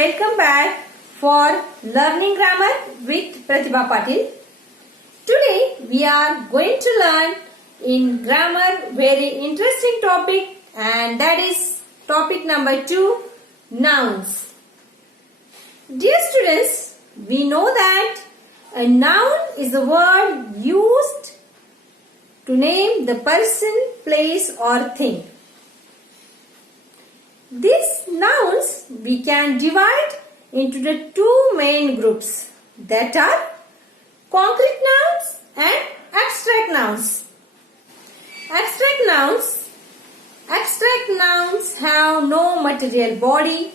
welcome back for Learning Grammar with Pratibha Patil. Today we are going to learn in grammar very interesting topic, and that is topic number 2, nouns. Dear students, we know that a noun is a word used to name the person, place or thing. These nouns we can divide into the two main groups, that are concrete nouns and abstract nouns. Abstract nouns have no material body.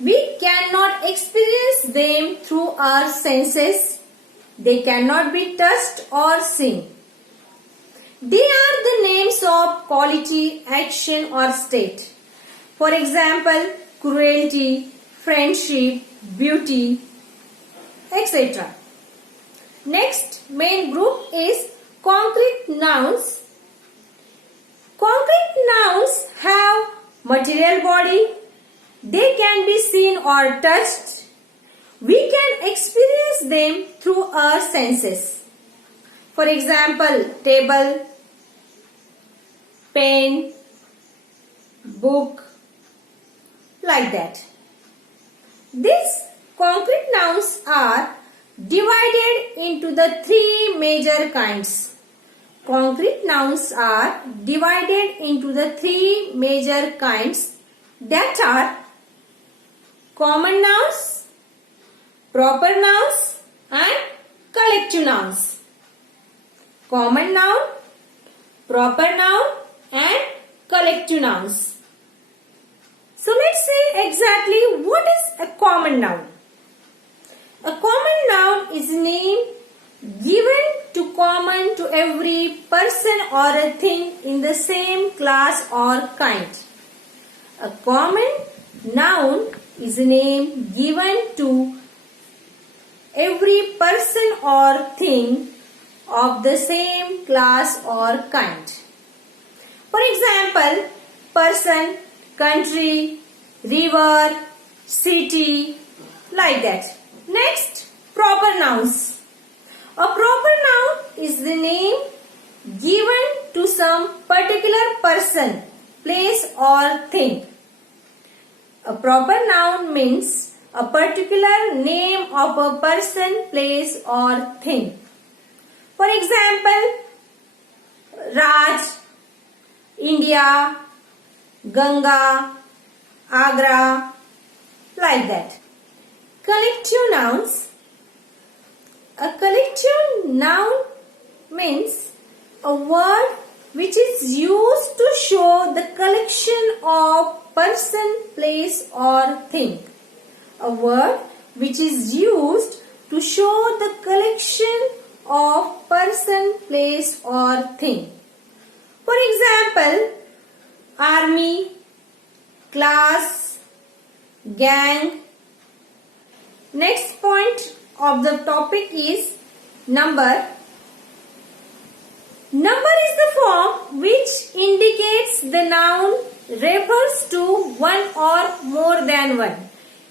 We cannot experience them through our senses. They cannot be touched or seen. They are the names of quality, action or state. For example, cruelty, friendship, beauty, etc. Next main group is concrete nouns. Concrete nouns have material body. They can be seen or touched. We can experience them through our senses. For example, table, pen, book, like that. These concrete nouns are divided into the three major kinds. Concrete nouns are divided into the three major kinds, that are common nouns, proper nouns and collective nouns. Common noun, proper noun and collective nouns. So let's see exactly what is a common noun. A common noun is a name given to every person or a thing in the same class or kind. A common noun is a name given to every person or thing of the same class or kind. For example, person, country, river, city, like that. Next, proper nouns. A proper noun is the name given to some particular person, place or thing. A proper noun means a particular name of a person, place or thing. For example, Raj, India, Ganga, Agra, like that. Collective nouns. A collective noun means a word which is used to show the collection of person, place or thing. A word which is used to show the collection of person, place or thing. For example, army, class, gang. Next point of the topic is number. Number is the form which indicates the noun refers to one or more than one.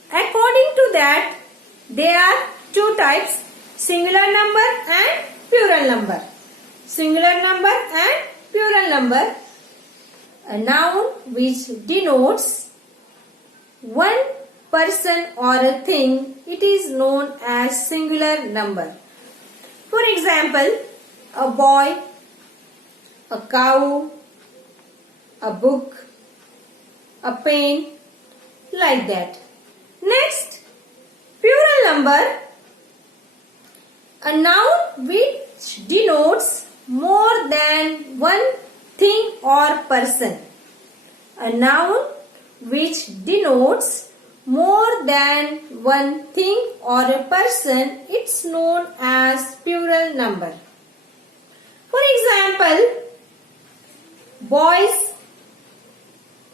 According to that, there are two types, singular number and plural number. Singular number and plural number. A noun which denotes one person or a thing, it is known as singular number. For example, a boy, a cow, a book, a pen, like that. Next, plural number. A noun which denotes more than one thing or person. A noun which denotes more than one thing or a person, it's known as plural number. For example, boys,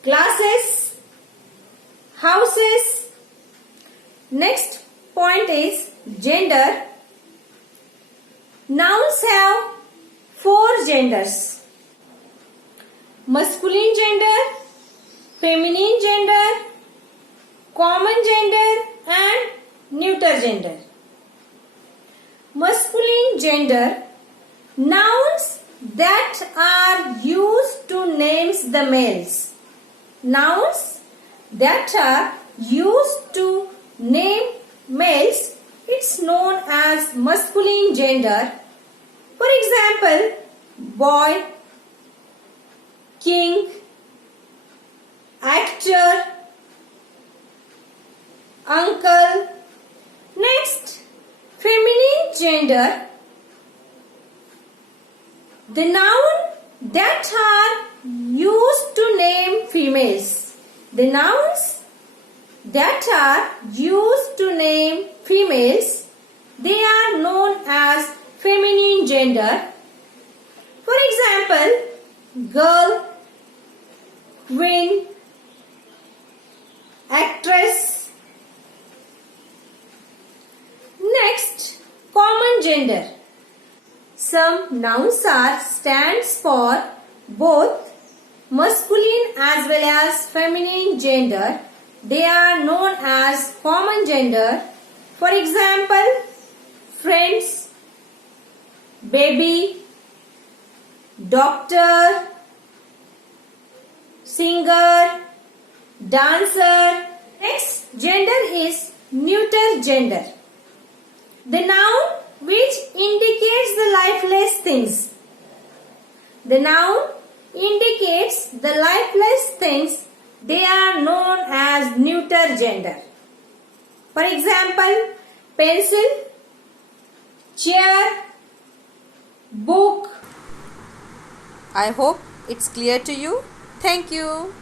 classes, houses. Next point is gender. Nouns have 4 genders: masculine gender, feminine gender, common gender and neuter gender. Masculine gender, nouns that are used to names the males. Nouns that are used to name males, it's known as masculine gender. For example, boy, king, actor, uncle. Next, feminine gender, the noun that are used to name females. The nouns that are used to name females, they are known as feminine gender. For example, girl, queen, actress. Next, common gender. Some nouns stands for both masculine as well as feminine gender. They are known as common gender. For example, friends, baby, doctor, singer, dancer. Next gender is neuter gender, the noun which indicates the lifeless things. The noun indicates the lifeless things, they are known as neuter gender. For example, pencil, chair, book. I hope it's clear to you. Thank you.